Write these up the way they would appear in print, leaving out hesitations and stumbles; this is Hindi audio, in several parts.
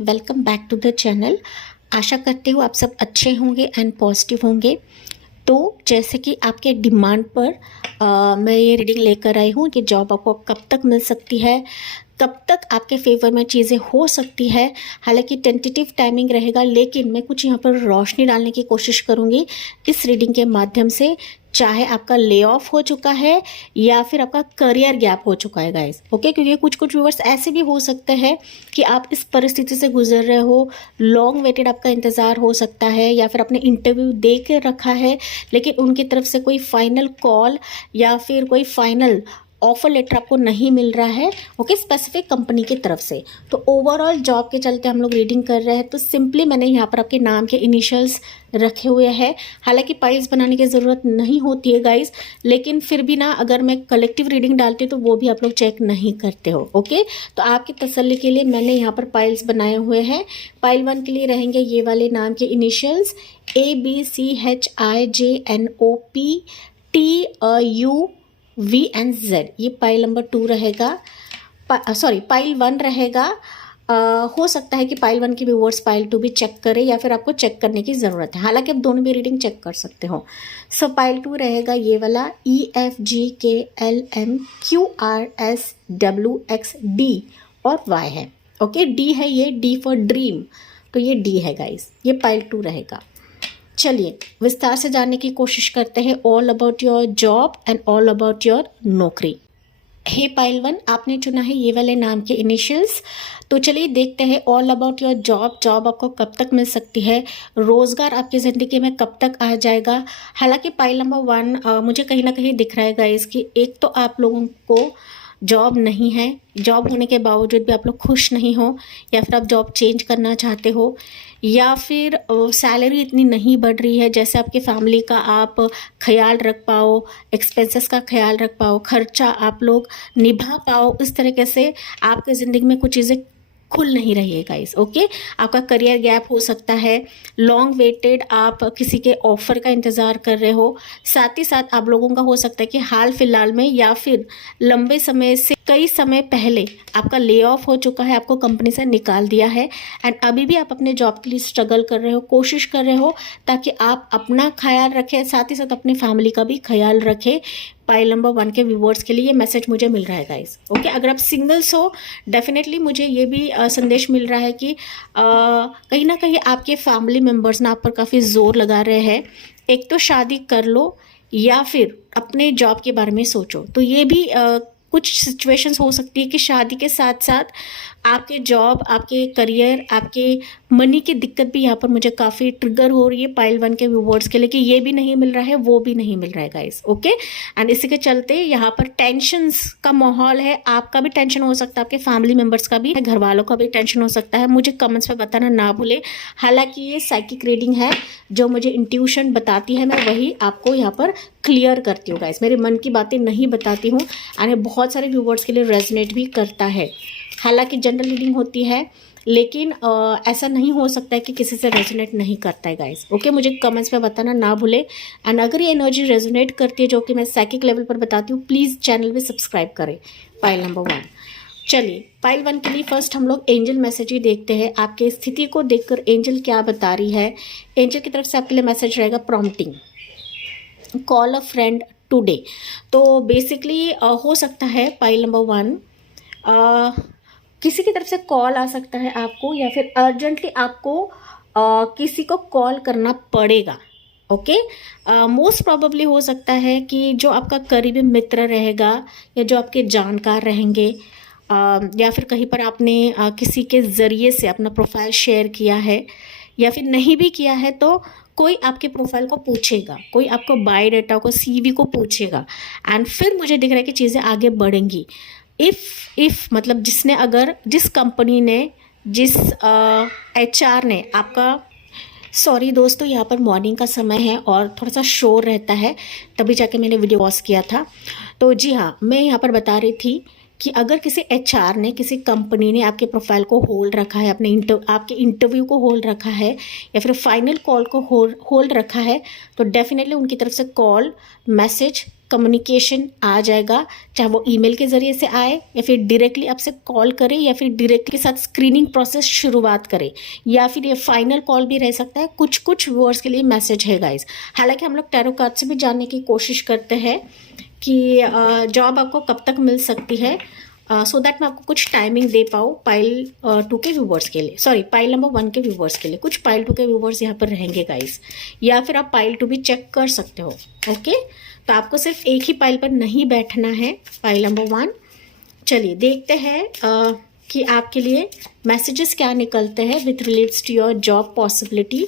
Welcome back to the channel. आशा करती हूँ आप सब अच्छे होंगे एंड पॉजिटिव होंगे। तो जैसे कि आपके डिमांड पर मैं ये रीडिंग लेकर आई हूँ कि जॉब आपको कब तक मिल सकती है, कब तक आपके फेवर में चीज़ें हो सकती है। हालांकि टेंटेटिव टाइमिंग रहेगा, लेकिन मैं कुछ यहाँ पर रोशनी डालने की कोशिश करूँगी इस रीडिंग के माध्यम से। चाहे आपका ले ऑफ हो चुका है या फिर आपका करियर गैप हो चुका है गाइस, ओके। क्योंकि कुछ कुछ व्यूअर्स ऐसे भी हो सकते हैं कि आप इस परिस्थिति से गुजर रहे हो, लॉन्ग वेटेड आपका इंतज़ार हो सकता है, या फिर आपने इंटरव्यू दे के रखा है लेकिन उनकी तरफ से कोई फाइनल कॉल या फिर कोई फाइनल ऑफर लेटर आपको नहीं मिल रहा है, ओके, स्पेसिफिक कंपनी की तरफ से। तो ओवरऑल जॉब के चलते हम लोग रीडिंग कर रहे हैं, तो सिंपली मैंने यहाँ पर आपके नाम के इनिशियल्स रखे हुए हैं। हालांकि पाइल्स बनाने की ज़रूरत नहीं होती है गाइस, लेकिन फिर भी ना, अगर मैं कलेक्टिव रीडिंग डालती हूँ तो वो भी आप लोग चेक नहीं करते हो, ओके। तो आपकी तसल्ली के लिए मैंने यहाँ पर पाइल्स बनाए हुए हैं। पाइल 1 के लिए रहेंगे ये वाले नाम के इनिशियल्स ABCHIJNOPTUVNZ। ये पाइल नंबर 2 रहेगा, सॉरी पाइल 1 रहेगा। हो सकता है कि पाइल 1 की व्यूअर्स पाइल 2 भी चेक करें, या फिर आपको चेक करने की ज़रूरत है। हालांकि आप दोनों भी रीडिंग चेक कर सकते हो। सो पाइल 2 रहेगा ये वाला EFGKLMQRSWXD और Y है, ओके। डी है, ये डी फॉर ड्रीम, तो ये डी है गाइस, ये पाइल 2 रहेगा। चलिए विस्तार से जानने की कोशिश करते हैं। All about your job and all about your नौकरी। हे पाइल 1, आपने चुना है ये वाले नाम के इनिशियल्स। तो चलिए देखते हैं all about your job. Job आपको कब तक मिल सकती है, रोज़गार आपकी ज़िंदगी में कब तक आ जाएगा। हालांकि पाइल नंबर 1 मुझे कहीं ना कहीं दिख रहा है गाइस कि एक तो आप लोगों को जॉब नहीं है, जॉब होने के बावजूद भी आप लोग खुश नहीं हो, या फिर आप जॉब चेंज करना चाहते हो, या फिर सैलरी इतनी नहीं बढ़ रही है जैसे आपके फैमिली का आप ख्याल रख पाओ, एक्सपेंसेस का ख्याल रख पाओ, खर्चा आप लोग निभा पाओ। इस तरीके से आपकी ज़िंदगी में कुछ चीज़ें खुल नहीं रही है गाइस, ओके। आपका करियर गैप हो सकता है, लॉन्ग वेटेड आप किसी के ऑफर का इंतज़ार कर रहे हो। साथ ही साथ आप लोगों का हो सकता है कि हाल फिलहाल में या फिर लंबे समय से कई समय पहले आपका ले ऑफ हो चुका है, आपको कंपनी से निकाल दिया है, एंड अभी भी आप अपने जॉब के लिए स्ट्रगल कर रहे हो, कोशिश कर रहे हो ताकि आप अपना ख्याल रखें, साथ ही साथ अपनी फैमिली का भी ख्याल रखें। पाइल नंबर 1 के व्यूवर्स के लिए ये मैसेज मुझे मिल रहा है गाइस, ओके। अगर आप सिंगल्स हो, डेफिनेटली मुझे ये भी संदेश मिल रहा है कि कहीं ना कहीं आपके फैमिली मेम्बर्स ना आप पर काफ़ी जोर लगा रहे हैं। एक तो शादी कर लो या फिर अपने जॉब के बारे में सोचो। तो ये भी कुछ सिचुएशंस हो सकती है कि शादी के साथ साथ आपके जॉब, आपके करियर, आपके मनी की दिक्कत भी यहाँ पर मुझे काफ़ी ट्रिगर हो रही है पाइल 1 के व्यूवर्स के लिए, कि ये भी नहीं मिल रहा है, वो भी नहीं मिल रहा है गाइस, ओके। एंड इसी के चलते यहाँ पर टेंशन्स का माहौल है। आपका भी टेंशन हो सकता है, आपके फैमिली मेम्बर्स का भी, घर वालों का भी टेंशन हो सकता है। मुझे कमेंट्स में बताना ना भूले। हालांकि ये साइकिक रीडिंग है, जो मुझे इंट्यूशन बताती है मैं वही आपको यहाँ पर क्लियर करती हूँ गाइस, मेरे मन की बातें नहीं बताती हूँ। एंड बहुत सारे व्यूवर्स के लिए रेजोनेट भी करता है। हालांकि जनरल रीडिंग होती है, लेकिन ऐसा नहीं हो सकता है कि किसी से रेजोनेट नहीं करता है गाइस, ओके। मुझे कमेंट्स में बताना ना भूले। एंड अगर ये एनर्जी रेजोनेट करती है जो कि मैं साइकिक लेवल पर बताती हूँ, प्लीज़ चैनल भी सब्सक्राइब करें। पाइल नंबर 1, चलिए पाइल 1 के लिए फर्स्ट हम लोग एंजल मैसेज ही देखते हैं। आपकी स्थिति को देखकर एंजल क्या बता रही है। एंजल की तरफ से आपके लिए मैसेज रहेगा प्रॉम्प्टिंग, कॉल अ फ्रेंड टुडे। तो बेसिकली हो सकता है पाइल नंबर 1 किसी की तरफ से कॉल आ सकता है आपको, या फिर अर्जेंटली आपको किसी को कॉल करना पड़ेगा, ओके। मोस्ट प्रोबेबली हो सकता है कि जो आपका करीबी मित्र रहेगा या जो आपके जानकार रहेंगे, या फिर कहीं पर आपने किसी के ज़रिए से अपना प्रोफाइल शेयर किया है, या फिर नहीं भी किया है तो कोई आपके प्रोफाइल को पूछेगा, कोई आपको बायोडाटा को, सीवी को पूछेगा। एंड फिर मुझे दिख रहा है कि चीज़ें आगे बढ़ेंगी। इफ़ मतलब जिसने, अगर जिस कंपनी ने, जिस HR ने आपका, सॉरी दोस्तों यहाँ पर मॉर्निंग का समय है और थोड़ा सा शोर रहता है, तभी जाके मैंने वीडियो पॉज किया था। तो जी हाँ, मैं यहाँ पर बता रही थी कि अगर किसी HR ने, किसी कंपनी ने आपके प्रोफाइल को होल्ड रखा है, आपके इंटरव्यू को होल्ड रखा है, या फिर फाइनल कॉल को होल्ड रखा है, तो डेफिनेटली उनकी तरफ से कॉल, मैसेज कम्युनिकेशन आ जाएगा, चाहे वो ईमेल के ज़रिए से आए या फिर डायरेक्टली आपसे कॉल करे या फिर डायरेक्टली के साथ स्क्रीनिंग प्रोसेस शुरुआत करे, या फिर ये फाइनल कॉल भी रह सकता है। कुछ कुछ व्यूअर्स के लिए मैसेज है गाइस। हालांकि हम लोग टैरो कार्ड से भी जानने की कोशिश करते हैं कि जॉब आपको कब तक मिल सकती है, सो दैट मैं आपको कुछ टाइमिंग दे पाऊँ पाइल 2 के व्यूवर्स के लिए, सॉरी पाइल नंबर 1 के व्यूवर्स के लिए। कुछ पाइल 2 के व्यूवर्स यहाँ पर रहेंगे गाइस, या फिर आप पाइल 2 भी चेक कर सकते हो। ओके, तो आपको सिर्फ एक ही पाइल पर नहीं बैठना है, पाइल नंबर 1। चलिए देखते हैं कि आपके लिए मैसेजेस क्या निकलते हैं with relates to your job possibility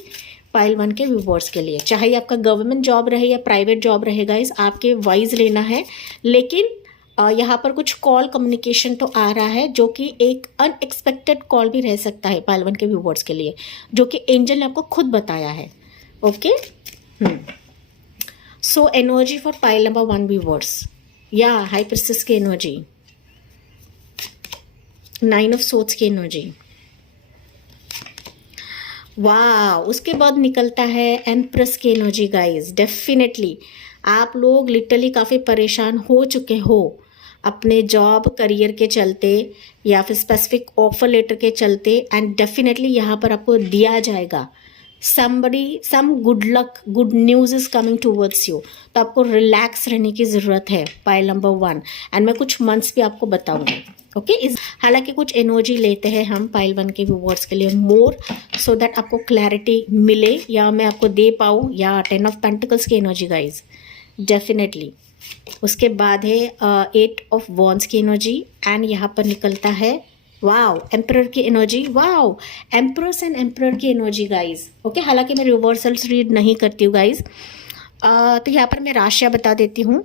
pile 1 के व्यूवर्स के लिए। चाहे आपका गवर्नमेंट जॉब रहे या प्राइवेट जॉब रहे गाइस, आपके वाइज लेना है। लेकिन यहाँ पर कुछ कॉल कम्युनिकेशन तो आ रहा है, जो कि एक अनएक्सपेक्टेड कॉल भी रह सकता है पाइल 1 के व्यूवर्स के लिए, जो कि एंजल ने आपको खुद बताया है। Okay, so energy for pile number 1 viewers, या हाई प्रिंसेस की एनर्जी, 9 ऑफ सोर्ड्स की एनर्जी, वाह। उसके बाद निकलता है एम्प्रेस की एनर्जी गाइस। डेफिनेटली आप लोग लिटरली काफ़ी परेशान हो चुके हो अपने जॉब करियर के चलते या फिर स्पेसिफिक ऑफर लेटर के चलते, एंड डेफिनेटली यहाँ पर आपको दिया जाएगा somebody, some good luck, good news is coming towards you। तो आपको रिलैक्स रहने की ज़रूरत है पाइल नंबर 1, एंड मैं कुछ मंथ्स भी आपको बताऊंगी। ओके, इस हालांकि कुछ एनर्जी लेते हैं हम पाइल 1 के व्यूअर्स के लिए मोर, सो दैट आपको क्लैरिटी मिले या मैं आपको दे पाऊँ, या 10 ऑफ पेंटिकल्स की एनर्जी गाइज डेफिनेटली। उसके बाद है 8 ऑफ वॉन्ड्स की एनर्जी, एंड यहाँ पर निकलता है वाओ एम्परर की एनर्जी, वाओ एम्परस एंड एम्परर की एनर्जी गाइज। ओके, हालांकि मैं रिवर्सल्स रीड नहीं करती हूँ गाइज, तो यहाँ पर मैं राशियाँ बता देती हूँ।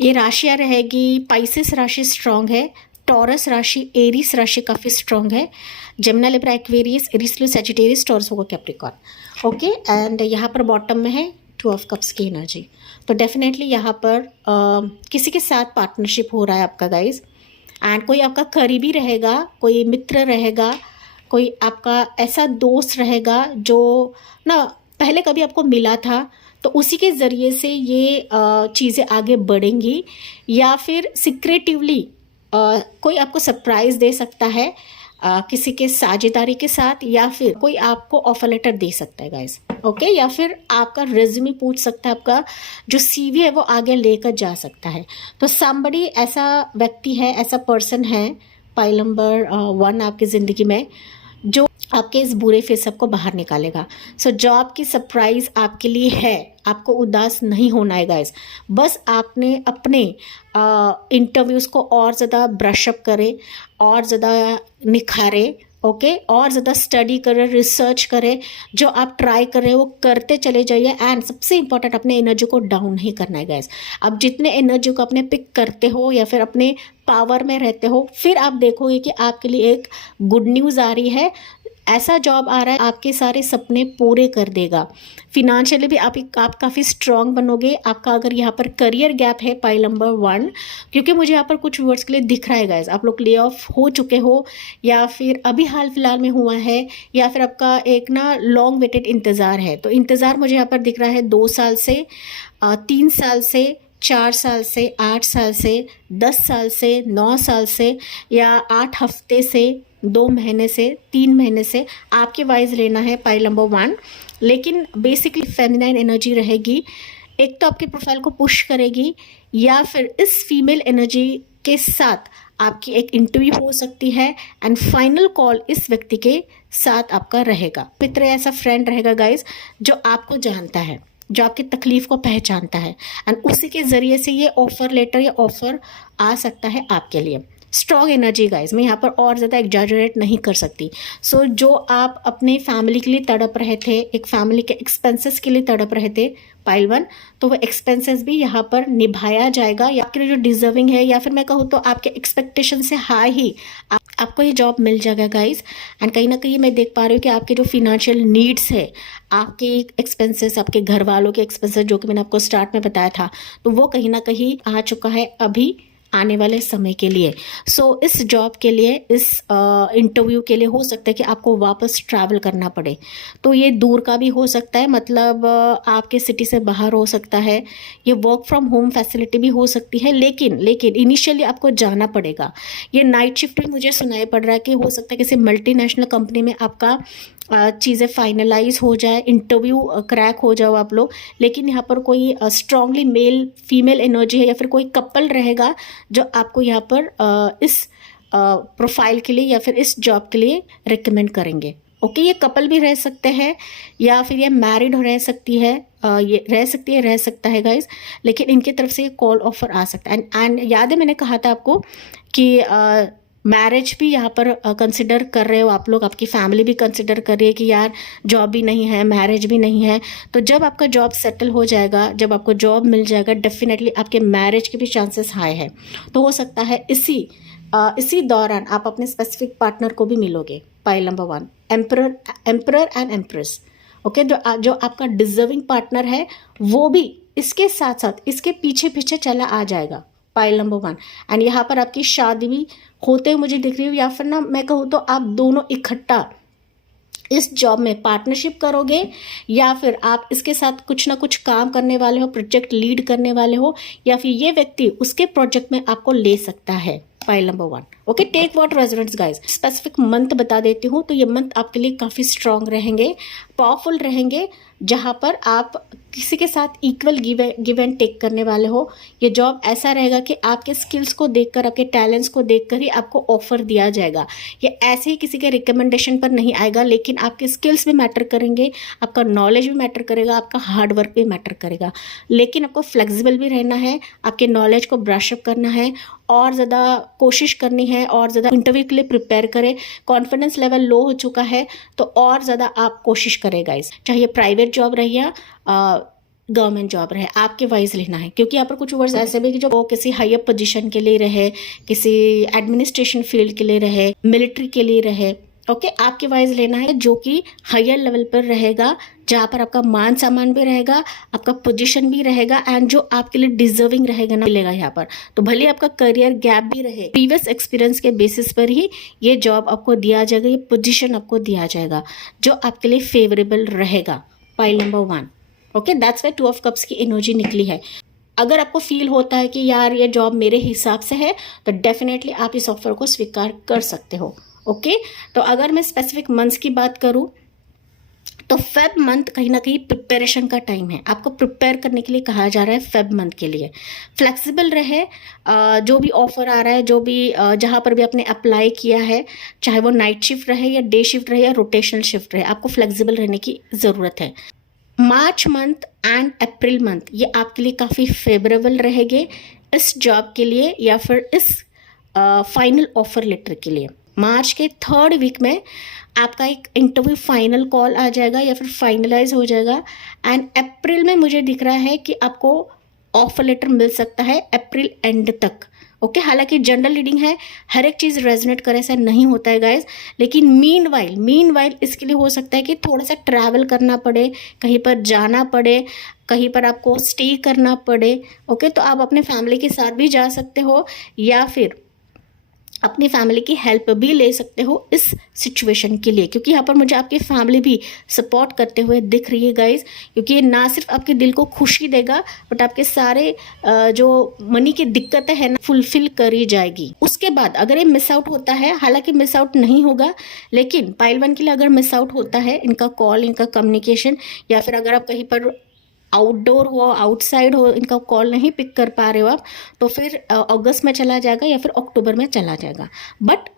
ये राशियाँ रहेगी, पाइसेस राशि स्ट्रॉन्ग है, टॉरस राशि, एरीस राशि काफ़ी स्ट्रॉन्ग है, जेमिनी लिब्रा एक्वेरियस, एरीस लियो सजिटेरियस, टॉरस होगा कैप्रिकॉर्न। ओके, एंड यहाँ पर बॉटम में है 2 ऑफ कप्स की एनर्जी। तो डेफिनेटली यहाँ पर किसी के साथ पार्टनरशिप हो रहा है आपका गाइज, एंड कोई आपका करीबी रहेगा, कोई मित्र रहेगा, कोई आपका ऐसा दोस्त रहेगा जो ना पहले कभी आपको मिला था, तो उसी के ज़रिए से ये चीज़ें आगे बढ़ेंगी, या फिर सीक्रेटिवली कोई आपको सरप्राइज़ दे सकता है किसी के साझेदारी के साथ, या फिर कोई आपको ऑफर लेटर दे सकता है गाइस। ओके, या फिर आपका रेज्यूमे पूछ सकता है, आपका जो सीवी है वो आगे लेकर जा सकता है। तो समबडी, ऐसा व्यक्ति है, ऐसा पर्सन है पाइल नंबर 1 आपकी ज़िंदगी में, जो आपके इस बुरे फेस को बाहर निकालेगा। सो जॉब की सरप्राइज़ आपके लिए है, आपको उदास नहीं होना है गाइस। बस आपने अपने इंटरव्यूज़ को और ज़्यादा ब्रशअप करें, और ज़्यादा निखारे, ओके, और ज़्यादा स्टडी करें, रिसर्च करें, जो आप ट्राई कर रहे हो वो करते चले जाइए, एंड सबसे इंपॉर्टेंट अपने एनर्जी को डाउन नहीं करना है गाइस। अब जितने एनर्जी को अपने पिक करते हो या फिर अपने पावर में रहते हो, फिर आप देखोगे कि आपके लिए एक गुड न्यूज़ आ रही है, ऐसा जॉब आ रहा है आपके सारे सपने पूरे कर देगा। फिनेंशियली भी आप काफ़ी स्ट्रांग बनोगे। आपका अगर यहाँ पर करियर गैप है पाइल नंबर 1, क्योंकि मुझे यहाँ पर कुछ वर्ड्स के लिए दिख रहा है गाइस, आप लोग ले ऑफ हो चुके हो, या फिर अभी हाल फिलहाल में हुआ है, या फिर आपका एक ना लॉन्ग वेटेड इंतज़ार है। तो इंतज़ार मुझे यहाँ पर दिख रहा है 2 साल से, 3 साल से, 4 साल से, 8 साल से, 10 साल से, 9 साल से, या 8 हफ्ते से, 2 महीने से, 3 महीने से आपके वाइज लेना है पाइल नंबर 1। लेकिन बेसिकली फेमिनाइन एनर्जी रहेगी, एक तो आपके प्रोफाइल को पुश करेगी, या फिर इस फीमेल एनर्जी के साथ आपकी एक इंटरव्यू हो सकती है, एंड फाइनल कॉल इस व्यक्ति के साथ आपका रहेगा। मित्र ऐसा फ्रेंड रहेगा गाइज, जो आपको जानता है, जो आपकी तकलीफ़ को पहचानता है, एंड उसी के ज़रिए से ये ऑफ़र लेटर या ऑफ़र आ सकता है आपके लिए। स्ट्रॉन्ग एनर्जी गाइज, मैं यहाँ पर और ज़्यादा एग्जैजरेट नहीं कर सकती। सो जो आप अपने फैमिली के लिए तड़प रहे थे, एक फैमिली के एक्सपेंसेस के लिए तड़प रहे थे पाइल 1, तो वो एक्सपेंसेस भी यहाँ पर निभाया जाएगा, या आपके लिए जो डिजर्विंग है, या फिर मैं कहूँ तो आपके एक्सपेक्टेशन से हाई ही आपको ये जॉब मिल जाएगा गाइज। एंड कहीं ना कहीं मैं देख पा रही हूँ कि आपके जो फिनेंशियल नीड्स है, आपके एक्सपेंसेस, आपके घर वालों के एक्सपेंसेस, जो कि मैंने आपको स्टार्ट में बताया था, तो वो कहीं ना कहीं आ चुका है अभी आने वाले समय के लिए। इस जॉब के लिए, इस इंटरव्यू के लिए हो सकता है कि आपको वापस ट्रैवल करना पड़े। तो ये दूर का भी हो सकता है, मतलब आपके सिटी से बाहर हो सकता है। ये वर्क फ्रॉम होम फैसिलिटी भी हो सकती है, लेकिन इनिशियली आपको जाना पड़ेगा। ये नाइट शिफ्ट भी मुझे सुनाई पड़ रहा है कि हो सकता है किसी मल्टीनेशनल कंपनी में आपका चीज़ें फाइनलाइज हो जाए, इंटरव्यू क्रैक हो जाओ आप लोग, लेकिन यहाँ पर कोई स्ट्रांगली मेल फीमेल एनर्जी है या फिर कोई कपल रहेगा जो आपको यहाँ पर इस प्रोफाइल के लिए या फिर इस जॉब के लिए रिकमेंड करेंगे। ओके, ये कपल भी रह सकते हैं या फिर ये मैरिड रह सकती है, ये रह सकता है गाइज, लेकिन इनकी तरफ से ये कॉल ऑफर आ सकता है। एंड याद है मैंने कहा था आपको कि मैरिज भी यहाँ पर कंसिडर कर रहे हो आप लोग, आपकी फैमिली भी कंसिडर कर रही है कि यार जॉब भी नहीं है, मैरिज भी नहीं है। तो जब आपका जॉब सेटल हो जाएगा, जब आपको जॉब मिल जाएगा, डेफिनेटली आपके मैरिज के भी चांसेस हाई है। तो हो सकता है इसी दौरान आप अपने स्पेसिफिक पार्टनर को भी मिलोगे। Pile number 1, emperor and empress. Okay, जो आपका डिजर्विंग पार्टनर है वो भी इसके साथ साथ इसके पीछे पीछे चला आ जाएगा। Pile number 1। एंड यहाँ पर आपकी शादी भी होते हुए मुझे दिख रही है, या फिर ना मैं कहूँ तो आप दोनों इकट्ठा इस जॉब में पार्टनरशिप करोगे, या फिर आप इसके साथ कुछ ना कुछ काम करने वाले हो, प्रोजेक्ट लीड करने वाले हो, या फिर ये व्यक्ति उसके प्रोजेक्ट में आपको ले सकता है। File number 1। Okay, take what resonants guys. Specific month बता देती हूँ, तो ये मंथ आपके लिए काफ़ी स्ट्रांग रहेंगे, पावरफुल रहेंगे, जहाँ पर आप किसी के साथ इक्वल गिव एंड टेक करने वाले हो। ये जॉब ऐसा रहेगा कि आपके स्किल्स को देखकर, आपके टैलेंट्स को देखकर ही आपको ऑफर दिया जाएगा। ये ऐसे ही किसी के रिकमेंडेशन पर नहीं आएगा, लेकिन आपके स्किल्स भी मैटर करेंगे, आपका नॉलेज भी मैटर करेगा, आपका हार्डवर्क भी मैटर करेगा। लेकिन आपको फ्लेक्सिबल भी रहना है, आपके नॉलेज को ब्रशअप करना है, और ज़्यादा कोशिश करनी है, और ज़्यादा इंटरव्यू के लिए प्रिपेयर करें। कॉन्फिडेंस लेवल लो हो चुका है तो और ज़्यादा आप कोशिश करें गाइस, चाहे प्राइवेट जॉब रहे या गवर्नमेंट जॉब रहे, आपके वाइज लेना है। क्योंकि यहाँ पर कुछ वर्ड्स ऐसे भी कि जो किसी हायर पोजीशन के लिए रहे, किसी एडमिनिस्ट्रेशन फील्ड के लिए रहे, मिलिट्री के लिए रहे। ओके, आपके वाइज लेना है जो कि हायर लेवल पर रहेगा, जहाँ पर आपका मान सम्मान भी रहेगा, आपका पोजीशन भी रहेगा, एंड जो आपके लिए डिजर्विंग रहेगा ना मिलेगा यहाँ पर। तो भले आपका करियर गैप भी रहे, प्रीवियस एक्सपीरियंस के बेसिस पर ही ये जॉब आपको दिया जाएगा, ये पोजीशन आपको दिया जाएगा जो आपके लिए फेवरेबल रहेगा। Pile number 1। Okay, that's why 2 of cups की एनर्जी निकली है। अगर आपको फील होता है कि यार ये जॉब मेरे हिसाब से है, तो डेफिनेटली आप इस ऑफर को स्वीकार कर सकते हो। ओके, तो अगर मैं स्पेसिफिक मंथ्स की बात करूं तो फेब मंथ कहीं ना कहीं प्रिपरेशन का टाइम है, आपको प्रिपेयर करने के लिए कहा जा रहा है। फेब मंथ के लिए फ्लेक्सिबल रहे, जो भी ऑफर आ रहा है, जो भी जहाँ पर भी आपने अप्लाई किया है, चाहे वो नाइट शिफ्ट रहे या डे शिफ्ट रहे या रोटेशनल शिफ्ट रहे, आपको फ्लेक्सिबल रहने की ज़रूरत है। March month and April month ये आपके लिए काफ़ी फेवरेबल रहेंगे इस जॉब के लिए या फिर इस फाइनल ऑफर लेटर के लिए। मार्च के 3rd वीक में आपका एक इंटरव्यू फाइनल कॉल आ जाएगा या फिर फाइनलाइज हो जाएगा, एंड अप्रैल में मुझे दिख रहा है कि आपको ऑफर लेटर मिल सकता है अप्रैल एंड तक। ओके, हालांकि जनरल रीडिंग है, हर एक चीज़ रेजोनेट करे ऐसा नहीं होता है गाइज, लेकिन मीनवाइल इसके लिए हो सकता है कि थोड़ा सा ट्रैवल करना पड़े, कहीं पर जाना पड़े, कहीं पर आपको स्टे करना पड़े। ओके, तो आप अपने फैमिली के साथ भी जा सकते हो या फिर अपनी फैमिली की हेल्प भी ले सकते हो इस सिचुएशन के लिए, क्योंकि यहाँ पर मुझे आपकी फैमिली भी सपोर्ट करते हुए दिख रही है गाइज। क्योंकि ये ना सिर्फ आपके दिल को खुशी देगा, बट आपके सारे जो मनी की दिक्कतें हैं ना फुलफिल करी जाएगी। उसके बाद अगर ये मिस आउट होता है, हालांकि मिस आउट नहीं होगा, लेकिन पाइल 1 के लिए अगर मिस आउट होता है इनका कॉल, इनका कम्युनिकेशन, या फिर अगर आप कहीं पर आउटडोर हो, आउटसाइड हो, इनका कॉल नहीं पिक कर पा रहे हो आप, तो फिर अगस्त में चला जाएगा या फिर अक्टूबर में चला जाएगा। But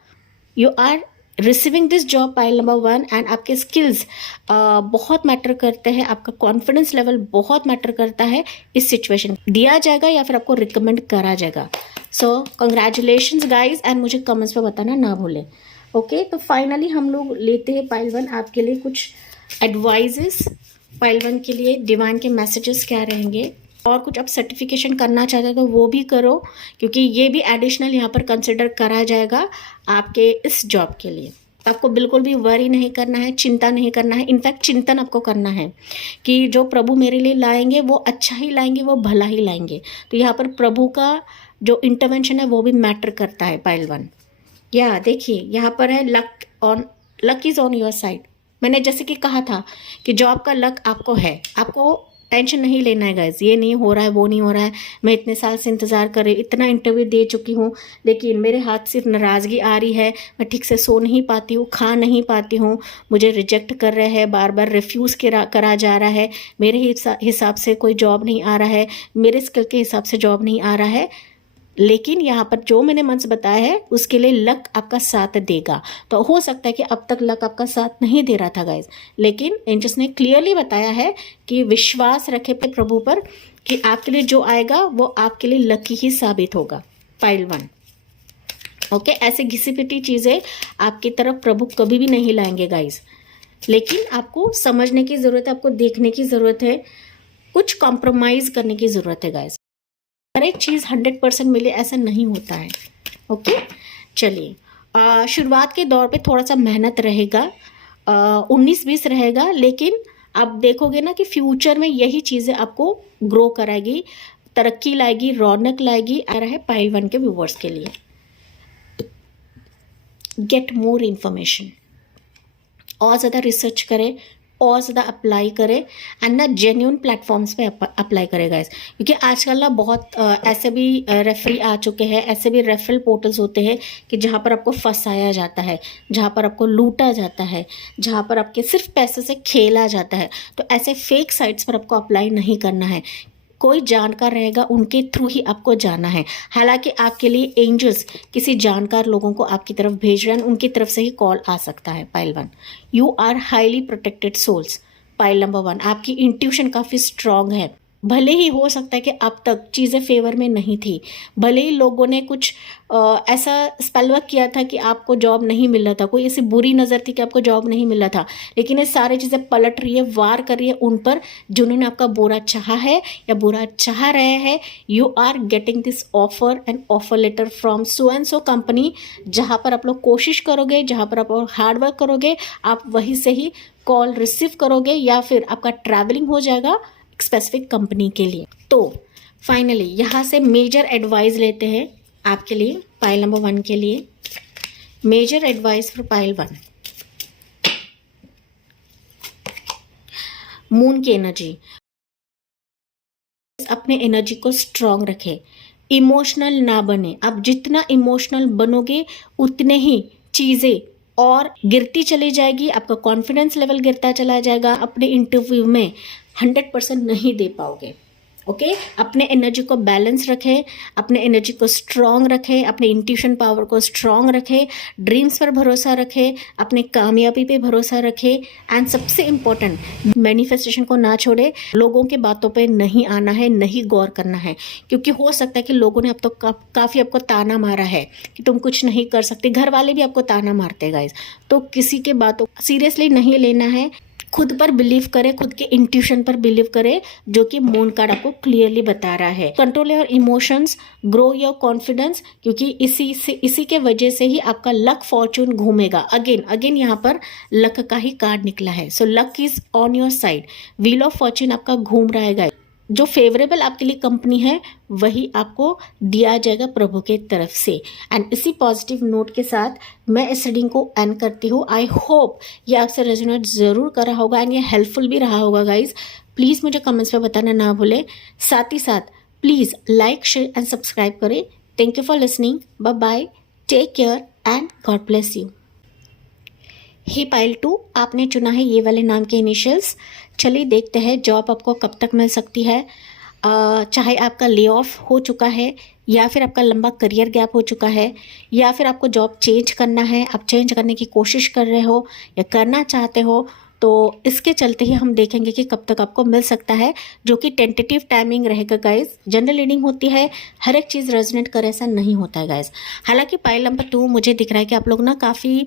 you are receiving this job pile number 1, and आपके स्किल्स बहुत मैटर करते हैं, आपका कॉन्फिडेंस लेवल बहुत मैटर करता है। इस सिचुएशन दिया जाएगा या फिर आपको रिकमेंड करा जाएगा। सो कंग्रेचुलेशंस गाइज, एंड मुझे कमेंट्स में बताना ना भूलें। ओके, तो फाइनली हम लोग लेते हैं पाइल 1 आपके लिए कुछ एडवाइजेस। पाइल 1 के लिए डिवाइन के मैसेजेस क्या रहेंगे, और कुछ आप सर्टिफिकेशन करना चाहते हो तो वो भी करो, क्योंकि ये भी एडिशनल यहाँ पर कंसिडर करा जाएगा आपके इस जॉब के लिए। आपको बिल्कुल भी वरी नहीं करना है, चिंता नहीं करना है, इनफैक्ट चिंतन आपको करना है कि जो प्रभु मेरे लिए लाएंगे वो अच्छा ही लाएंगे, वो भला ही लाएंगे। तो यहाँ पर प्रभु का जो इंटरवेंशन है वो भी मैटर करता है पाइल 1। या देखिए यहाँ पर है luck is on your side. मैंने जैसे कि कहा था कि जॉब का लक आपको है, आपको टेंशन नहीं लेना है गाइज। ये नहीं हो रहा है, वो नहीं हो रहा है, मैं इतने साल से इंतज़ार कर रही, इतना इंटरव्यू दे चुकी हूँ, लेकिन मेरे हाथ सिर्फ नाराज़गी आ रही है, मैं ठीक से सो नहीं पाती हूँ, खा नहीं पाती हूँ, मुझे रिजेक्ट कर रहे हैं, बार बार रिफ्यूज़ करा जा रहा है, मेरे हिसाब से कोई जॉब नहीं आ रहा है, मेरे स्किल के हिसाब से जॉब नहीं आ रहा है। लेकिन यहाँ पर जो मैंने मंत्र बताया है उसके लिए लक आपका साथ देगा। तो हो सकता है कि अब तक लक आपका साथ नहीं दे रहा था गाइज, लेकिन एंजल्स ने क्लियरली बताया है कि विश्वास रखे प्रभु पर कि आपके लिए जो आएगा वो आपके लिए लकी ही साबित होगा। Pile 1 okay. ऐसे घिसी पिटी चीज़ें आपकी तरफ प्रभु कभी भी नहीं लाएंगे गाइज, लेकिन आपको समझने की ज़रूरत है, आपको देखने की ज़रूरत है, कुछ कॉम्प्रोमाइज़ करने की ज़रूरत है गाइज। हर एक चीज़ 100% मिले ऐसा नहीं होता है। ओके चलिए, शुरुआत के दौर पे थोड़ा सा मेहनत रहेगा, 19-20 रहेगा, लेकिन आप देखोगे ना कि फ्यूचर में यही चीज़ें आपको ग्रो कराएगी, तरक्की लाएगी, रौनक लाएगी। आ रहा है पाइल 1 के व्यूवर्स के लिए, गेट मोर इन्फॉर्मेशन, और ज़्यादा रिसर्च करें और ज़्यादा अप्लाई करें एंड ना जेन्यून प्लेटफॉर्म्स पे अप्लाई करें गाइस, क्योंकि आजकल ना बहुत ऐसे भी रेफरी आ चुके हैं, ऐसे भी रेफरल पोर्टल्स होते हैं कि जहाँ पर आपको फंसाया जाता है, जहाँ पर आपको लूटा जाता है, जहाँ पर आपके सिर्फ पैसे से खेला जाता है। तो ऐसे फेक साइट्स पर आपको अप्लाई नहीं करना है, कोई जानकार रहेगा उनके थ्रू ही आपको जाना है। हालांकि आपके लिए एंजल्स किसी जानकार लोगों को आपकी तरफ भेज रहे हैं, उनकी तरफ से ही कॉल आ सकता है। Pile 1 you are highly protected souls. Pile number 1 आपकी इंट्यूशन काफ़ी स्ट्रांग है। भले ही हो सकता है कि अब तक चीज़ें फेवर में नहीं थी, भले ही लोगों ने कुछ ऐसा स्पेलवर्क किया था कि आपको जॉब नहीं मिल रहा था, कोई ऐसी बुरी नज़र थी कि आपको जॉब नहीं मिल रहा था, लेकिन ये सारी चीज़ें पलट रही है, वार कर रही है उन पर जिन्होंने आपका बुरा चाहा है या बुरा चाह रहे हैं। You are getting this offer and offer letter from so and so company. जहाँ पर आप लोग कोशिश करोगे, जहाँ पर आप हार्डवर्क करोगे, आप वहीं से ही कॉल रिसीव करोगे या फिर आपका ट्रैवलिंग हो जाएगा स्पेसिफिक कंपनी के लिए। तो फाइनली यहाँ से मेजर एडवाइस लेते हैं आपके लिए, पाइल नंबर 1 के लिए। Major advice for pile 1, moon की एनर्जी। अपने एनर्जी को स्ट्रांग रखें, इमोशनल ना बने। आप जितना इमोशनल बनोगे उतने ही चीज़ें और गिरती चली जाएगी, आपका कॉन्फिडेंस लेवल गिरता चला जाएगा, अपने इंटरव्यू में 100% नहीं दे पाओगे। ओके अपने एनर्जी को बैलेंस रखें, अपने एनर्जी को स्ट्रांग रखें, अपने इंट्यूशन पावर को स्ट्रांग रखें, ड्रीम्स पर भरोसा रखें, अपने कामयाबी पे भरोसा रखें एंड सबसे इम्पोर्टेंट मैनिफेस्टेशन को ना छोड़े। लोगों के बातों पे नहीं आना है, नहीं गौर करना है, क्योंकि हो सकता है कि लोगों ने अब तो काफ़ी आपको ताना मारा है कि तुम कुछ नहीं कर सकते, घर वाले भी आपको ताना मारते हैं गाइस। तो किसी के बातों सीरियसली नहीं लेना है, खुद पर बिलीव करें, खुद के इंट्यूशन पर बिलीव करें, जो कि मून कार्ड आपको क्लियरली बता रहा है। Control your emotions, grow your confidence, क्योंकि इसी के वजह से ही आपका लक फॉर्चून घूमेगा। अगेन यहाँ पर लक का ही कार्ड निकला है। So luck is on your side, wheel of fortune आपका घूम रहेगा। जो फेवरेबल आपके लिए कंपनी है वही आपको दिया जाएगा प्रभु के तरफ से। एंड इसी पॉजिटिव नोट के साथ मैं इस रीडिंग को एंड करती हूँ। आई होप ये आपसे रेजोनेट ज़रूर कर रहा होगा एंड ये हेल्पफुल भी रहा होगा गाइज। प्लीज़ मुझे कमेंट्स में बताना ना भूलें, साथ ही साथ please like share and subscribe करें। Thank you for listening, bye bye, take care and God bless you. Hey pile 2 आपने चुना है ये वाले नाम के इनिशियल्स। चलिए देखते हैं जॉब आपको कब तक मिल सकती है। चाहे आपका ले ऑफ हो चुका है या फिर आपका लंबा करियर गैप हो चुका है या फिर आपको जॉब चेंज करना है, आप चेंज करने की कोशिश कर रहे हो या करना चाहते हो, तो इसके चलते ही हम देखेंगे कि कब तक आपको मिल सकता है, जो कि टेंटेटिव टाइमिंग रहेगा गाइज। जनरल रीडिंग होती है, हर एक चीज़ रेजोनेट करे ऐसा नहीं होता है गाइज। हालांकि पाइल नंबर 2 मुझे दिख रहा है कि आप लोग ना काफ़ी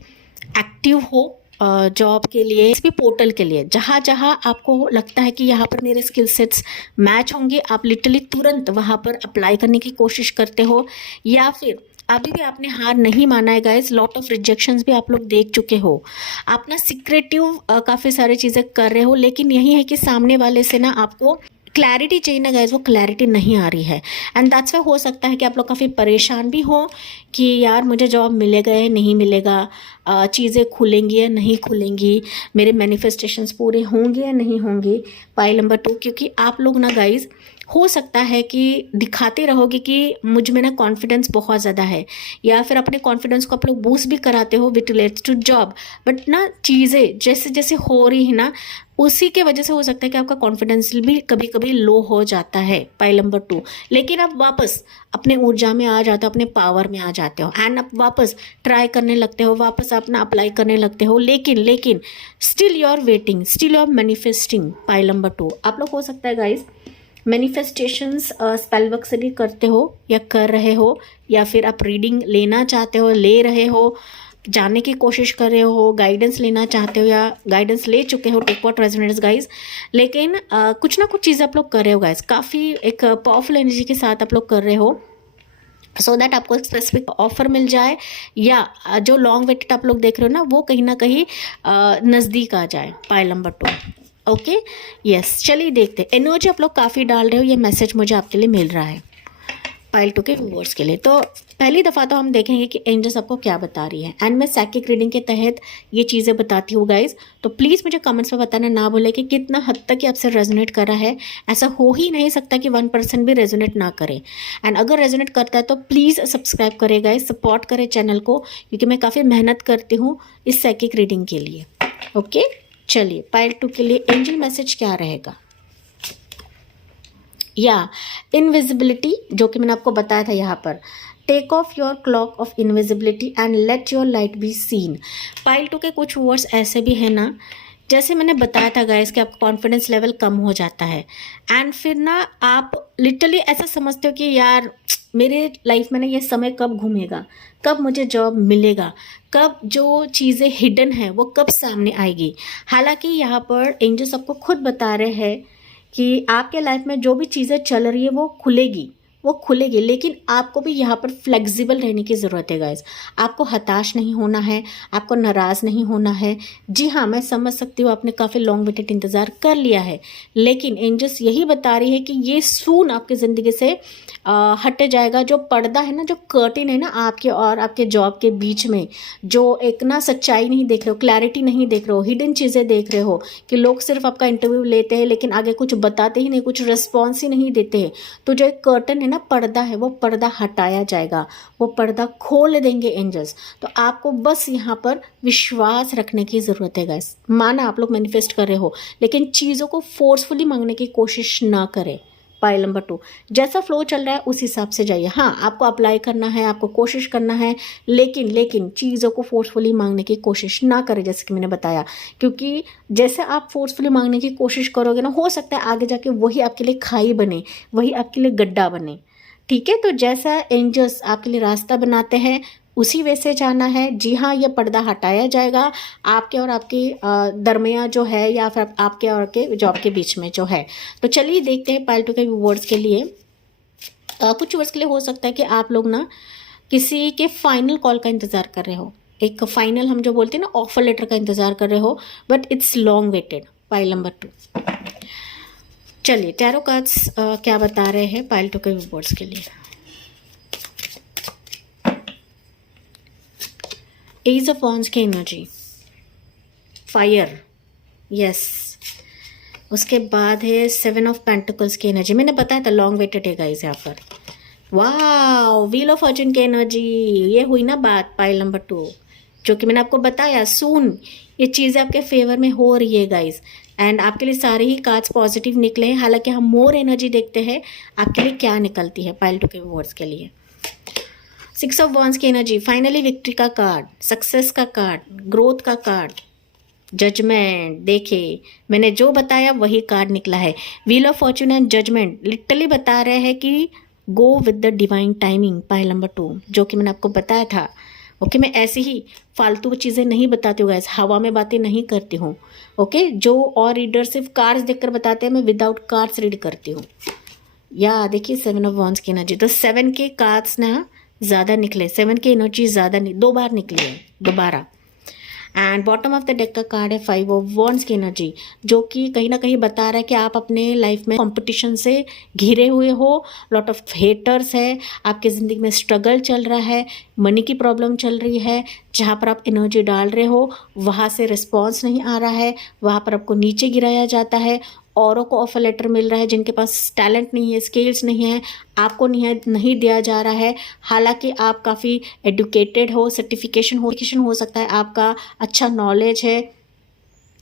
एक्टिव हो जॉब के लिए, इस भी पोर्टल के लिए। जहाँ जहाँ आपको लगता है कि यहाँ पर मेरे स्किल सेट्स मैच होंगे, आप लिटरली तुरंत वहाँ पर अप्लाई करने की कोशिश करते हो, या फिर अभी भी आपने हार नहीं माना है गाइज। लॉट ऑफ रिजेक्शंस भी आप लोग देख चुके हो, आप ना सीक्रेटिव काफ़ी सारी चीज़ें कर रहे हो, लेकिन यही है कि सामने वाले से ना आपको क्लैरिटी चाहिए ना गाइज, वो क्लैरिटी नहीं आ रही है। एंड दैट्स वाई हो सकता है कि आप लोग काफ़ी परेशान भी हो कि यार मुझे जॉब मिलेगा या नहीं मिलेगा, चीज़ें खुलेंगी या नहीं खुलेंगी, मेरे मैनिफेस्टेशंस पूरे होंगे या नहीं होंगे। पाइल नंबर 2, क्योंकि आप लोग ना गाइज हो सकता है कि दिखाते रहोगे कि मुझ में ना कॉन्फिडेंस बहुत ज़्यादा है, या फिर अपने कॉन्फिडेंस को आप लोग बूस्ट भी कराते हो with relates to job, but ना चीज़ें जैसे जैसे हो रही है ना उसी के वजह से हो सकता है कि आपका कॉन्फिडेंस भी कभी कभी लो हो जाता है। पाइल नंबर 2, लेकिन आप वापस अपने ऊर्जा में आ जाते हो, अपने पावर में आ जाते हो, एंड आप वापस ट्राई करने लगते हो, वापस अपना अप्लाई करने लगते हो, लेकिन still you are waiting, still you are manifesting. Pile number 2, आप लोग हो सकता है गाइज मैनिफेस्टेशंस स्पेल वर्क से भी करते हो या कर रहे हो, या फिर आप रीडिंग लेना चाहते हो, ले रहे हो, जानने की कोशिश कर रहे हो, गाइडेंस लेना चाहते हो या गाइडेंस ले चुके हो। टेक व्हाट रेजोनेट्स गाइज, लेकिन कुछ ना कुछ चीज़ आप लोग कर रहे हो गाइज, काफ़ी एक पावरफुल एनर्जी के साथ आप लोग कर रहे हो, सो दैट आपको एक स्पेसिफिक ऑफर मिल जाए, या जो लॉन्ग वेटेड आप लोग देख रहे हो ना वो कहीं ना कहीं नज़दीक आ जाए। Pile number 2, okay yes. चलिए देखते हैं, एनर्जी आप लोग काफ़ी डाल रहे हो, ये मैसेज मुझे आपके लिए मिल रहा है पाइल 2 के व्यूअर्स के लिए। तो पहली दफ़ा तो हम देखेंगे कि एंजल्स आपको क्या बता रही है, एंड मैं साइकिक रीडिंग के तहत ये चीज़ें बताती हूँ गाइज, तो प्लीज़ मुझे कमेंट्स में बताना ना भूले कि कितना हद तक ये आपसे रेजोनेट कर रहा है। ऐसा हो ही नहीं सकता कि 1% भी रेजोनेट ना करे, एंड अगर रेजोनेट करता है तो प्लीज़ सब्सक्राइब करें गाइज, सपोर्ट करें चैनल को, क्योंकि मैं काफ़ी मेहनत करती हूँ इस साइकिक रीडिंग के लिए। ओके चलिए, पाइल 2 के लिए एंजल मैसेज क्या रहेगा। या इनविजिबिलिटी, जो कि मैंने आपको बताया था यहाँ पर, take off your cloak of invisibility and let your light be seen. Pile 2 के कुछ वर्ड्स ऐसे भी हैं ना, जैसे मैंने बताया था गाइस कि आपका कॉन्फिडेंस लेवल कम हो जाता है, एंड फिर ना आप लिटरली ऐसा समझते हो कि यार मेरे लाइफ में ना ये समय कब घूमेगा, कब मुझे जॉब मिलेगा, कब जो चीज़ें हिडन है वो कब सामने आएगी। हालांकि यहाँ पर एंजल्स आपको खुद बता रहे हैं कि आपके लाइफ में जो भी चीज़ें चल रही है वो खुलेगी, लेकिन आपको भी यहाँ पर फ्लेक्सिबल रहने की ज़रूरत है गाइस। आपको हताश नहीं होना है, आपको नाराज़ नहीं होना है। जी हाँ, मैं समझ सकती हूँ आपने काफ़ी लॉन्ग वेटेड इंतज़ार कर लिया है, लेकिन एंजल्स यही बता रही है कि ये सून आपकी ज़िंदगी से हट जाएगा। जो पर्दा है ना, जो कर्टेन है ना आपके और आपके जॉब के बीच में, जो एक ना सच्चाई नहीं देख रहे हो, क्लैरिटी नहीं देख रहे हो, हिडन चीज़ें देख रहे हो कि लोग सिर्फ आपका इंटरव्यू लेते हैं लेकिन आगे कुछ बताते ही नहीं, कुछ रिस्पॉन्स ही नहीं देते हैं, तो जो एक कर्टन है ना, पर्दा है, वो पर्दा हटाया जाएगा, वो पर्दा खोल देंगे एंजल्स। तो आपको बस यहाँ पर विश्वास रखने की ज़रूरत है गाइस। माना आप लोग मैनिफेस्ट कर रहे हो, लेकिन चीज़ों को फोर्सफुली मांगने की कोशिश ना करें। पाइल नंबर 2, जैसा फ्लो चल रहा है उस हिसाब से जाइए। हाँ, आपको अप्लाई करना है, आपको कोशिश करना है, लेकिन चीज़ों को फोर्सफुली मांगने की कोशिश ना करें, जैसे कि मैंने बताया, क्योंकि जैसे आप फोर्सफुली मांगने की कोशिश करोगे ना, हो सकता है आगे जाके वही आपके लिए खाई बने, वही आपके लिए गड्ढा बने। ठीक है, तो जैसा एंजल्स आपके लिए रास्ता बनाते हैं उसी वैसे जाना है। जी हाँ, ये पर्दा हटाया जाएगा आपके और आपके दरमिया जो है, या फिर आपके और के जॉब के बीच में जो है। तो चलिए देखते हैं पाइल 2 के वर्ड्स के लिए। कुछ वर्ड्स के लिए हो सकता है कि आप लोग ना किसी के फाइनल कॉल का इंतज़ार कर रहे हो, एक फाइनल हम जो बोलते हैं ना ऑफर लेटर का इंतज़ार कर रहे हो, but it's long waited. Pile number 2, चलिए टैरो कार्ड्स क्या बता रहे हैं पाइल 2 के वर्ड्स के लिए। एज ऑफ वॉन्ड्स की एनर्जी, फायर, यस। उसके बाद है 7 ऑफ पेंटिकल्स की एनर्जी, मैंने बताया था लॉन्ग वेटेड है गाइस यहाँ पर। वाह, व्हील ऑफ फॉर्चून की एनर्जी, ये हुई ना बात पाइल नंबर 2, जो कि मैंने आपको बताया सून ये चीज़ें आपके फेवर में हो रही है गाइस, एंड आपके लिए सारे ही कार्ड्स पॉजिटिव निकले हैं। हालांकि हम मोर एनर्जी देखते हैं आपके लिए क्या निकलती है पाइल 2 के वर्ड्स के लिए। 6 ऑफ वॉन्ड्स की एनर्जी, फाइनली विक्ट्री का कार्ड, सक्सेस का कार्ड, ग्रोथ का कार्ड, जजमेंट। देखे मैंने जो बताया वही कार्ड निकला है। Wheel of fortune and judgment literally बता रहे हैं कि go with the divine timing. Pile number 2, जो कि मैंने आपको बताया था। ओके, मैं ऐसी ही फालतू चीज़ें नहीं बताती हूँ गाइस, हवा में बातें नहीं करती हूँ। ओके, जो और रीडर सिर्फ कार्ड्स देखकर बताते हैं, मैं विदाउट कार्ड्स रीड करती हूँ। या देखिए 7 ऑफ वॉन्ड्स की एनर्जी, तो 7 के कार्ड्स ना ज़्यादा निकले, 7 की एनर्जी ज़्यादा, 2 बार निकली है दोबारा। And bottom of the deck का कार्ड है 5 ऑफ वॉन्ड्स की एनर्जी, जो कि कहीं ना कहीं बता रहा है कि आप अपने लाइफ में कंपटीशन से घिरे हुए हो, लॉट ऑफ हेटर्स है, आपकी ज़िंदगी में स्ट्रगल चल रहा है, मनी की प्रॉब्लम चल रही है, जहाँ पर आप एनर्जी डाल रहे हो वहाँ से रिस्पॉन्स नहीं आ रहा है, वहाँ पर आपको नीचे गिराया जाता है, औरों को ऑफर लेटर मिल रहा है जिनके पास टैलेंट नहीं है, स्किल्स नहीं है, आपको नहीं दिया जा रहा है। हालांकि आप काफ़ी एडुकेटेड हो, सर्टिफिकेशन हो सकता है आपका, अच्छा नॉलेज है,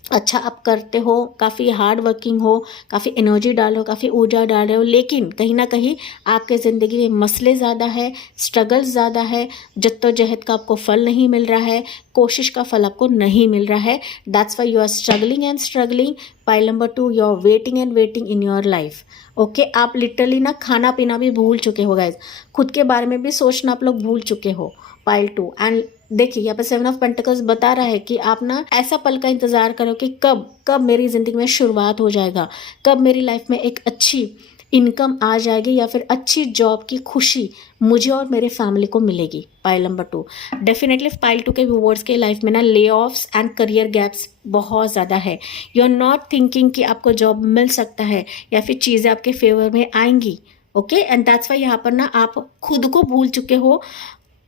अच्छा आप करते हो, काफ़ी हार्ड वर्किंग हो, काफ़ी एनर्जी डालो, काफ़ी ऊर्जा डाल रहे हो, लेकिन कहीं ना कहीं आपके ज़िंदगी में मसले ज़्यादा है, स्ट्रगल ज़्यादा है, जद्दोजहद का आपको फल नहीं मिल रहा है, कोशिश का फल आपको नहीं मिल रहा है। That's why you are struggling and struggling. Pile number 2, you are waiting and waiting in your life. Okay, आप लिटरली ना खाना पीना भी भूल चुके हो गाइज, खुद के बारे में भी सोचना आप लोग भूल चुके हो। पाइल 2 एंड देखिए यहाँ पर 7 ऑफ पेंटिकल्स बता रहा है कि आप ना ऐसा पल का इंतजार करो कि कब कब मेरी ज़िंदगी में शुरुआत हो जाएगा, कब मेरी लाइफ में एक अच्छी इनकम आ जाएगी या फिर अच्छी जॉब की खुशी मुझे और मेरे फैमिली को मिलेगी। पाइल नंबर 2 डेफिनेटली पाइल 2 के व्यूअर्स के लाइफ में ना ले ऑफ्स एंड करियर गैप्स बहुत ज़्यादा है। यू आर नॉट थिंकिंग कि आपको जॉब मिल सकता है या फिर चीज़ें आपके फेवर में आएंगी। ओके, एंड दैट्स वाई यहाँ पर ना आप खुद को भूल चुके हो,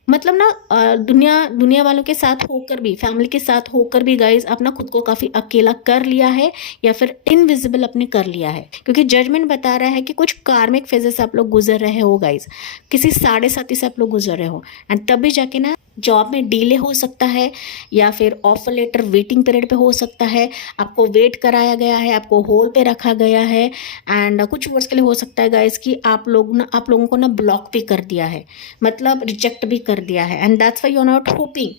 मतलब ना दुनिया वालों के साथ होकर भी, फैमिली के साथ होकर भी गाइज अपना खुद को काफ़ी अकेला कर लिया है या फिर इनविजिबल अपने कर लिया है, क्योंकि जजमेंट बता रहा है कि कुछ कार्मिक फेजेस आप लोग गुजर रहे हो गाइज, किसी 7.5 से आप लोग गुजर रहे हो, एंड तभी जाके ना जॉब में डिले हो सकता है या फिर ऑफर लेटर वेटिंग पीरियड पे हो सकता है, आपको वेट कराया गया है, आपको होल्ड पे रखा गया है, एंड कुछ वर्ष के लिए हो सकता है गाइज कि आप लोगों को ना ब्लॉक भी कर दिया है, मतलब रिजेक्ट भी कर दिया है, and that's why you are not hoping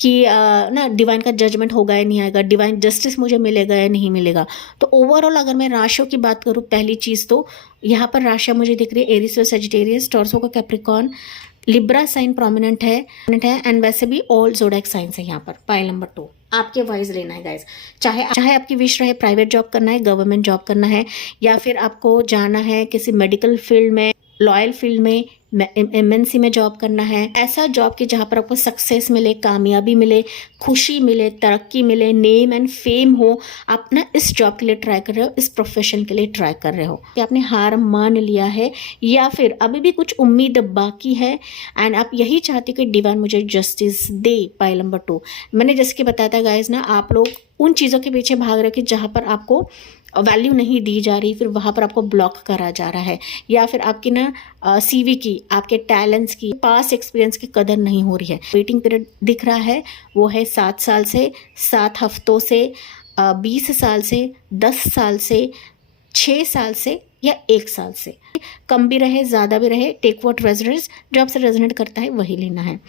कि ना डिवाइन का जजमेंट होगा या नहीं आएगा, डिवाइन जस्टिस मुझे मिलेगा या नहीं मिलेगा। तो ओवरऑल अगर मैं राशियों की बात करूँ, पहली चीज़ तो यहाँ पर राशियाँ मुझे दिख रही है एरीज व सजिटेरियस, टॉर्सो का कैप्रिकॉर्न, लिब्रा साइन प्रोमिनेंट है, एंड वैसे भी ऑल ज़ोडिएक साइंस है यहाँ पर। पाइल नंबर 2 आपके वाइज लेना है गाइज, चाहे आपकी विश रहे प्राइवेट जॉब करना है, गवर्नमेंट जॉब करना है, या फिर आपको जाना है किसी मेडिकल फील्ड में, लॉयल फील्ड में, MNC में जॉब करना है, ऐसा जॉब कि जहाँ पर आपको सक्सेस मिले, कामयाबी मिले, खुशी मिले, तरक्की मिले, नेम एंड फेम हो, आप ना इस जॉब के लिए ट्राई कर रहे हो, इस प्रोफेशन के लिए ट्राई कर रहे हो कि आपने हार मान लिया है या फिर अभी भी कुछ उम्मीद बाकी है, एंड आप यही चाहते हो कि डिवाइन मुझे जस्टिस दे। पाइल नंबर 2 मैंने जैसे कि बताया था गाइज ना, आप लोग उन चीज़ों के पीछे भाग रहे हो कि जहाँ पर आपको वैल्यू नहीं दी जा रही, फिर वहाँ पर आपको ब्लॉक करा जा रहा है, या फिर आपकी ना CV की, आपके टैलेंट्स की, पास्ट एक्सपीरियंस की कदर नहीं हो रही है। वेटिंग पीरियड दिख रहा है वो है 7 साल से, 7 हफ्तों से, 20 साल से, 10 साल से, 6 साल से या 1 साल से, कम भी रहे ज़्यादा भी रहे, टेक व्हाट रेजोनेट्स, जो आपसे रेजोनेट करता है वही लेना है।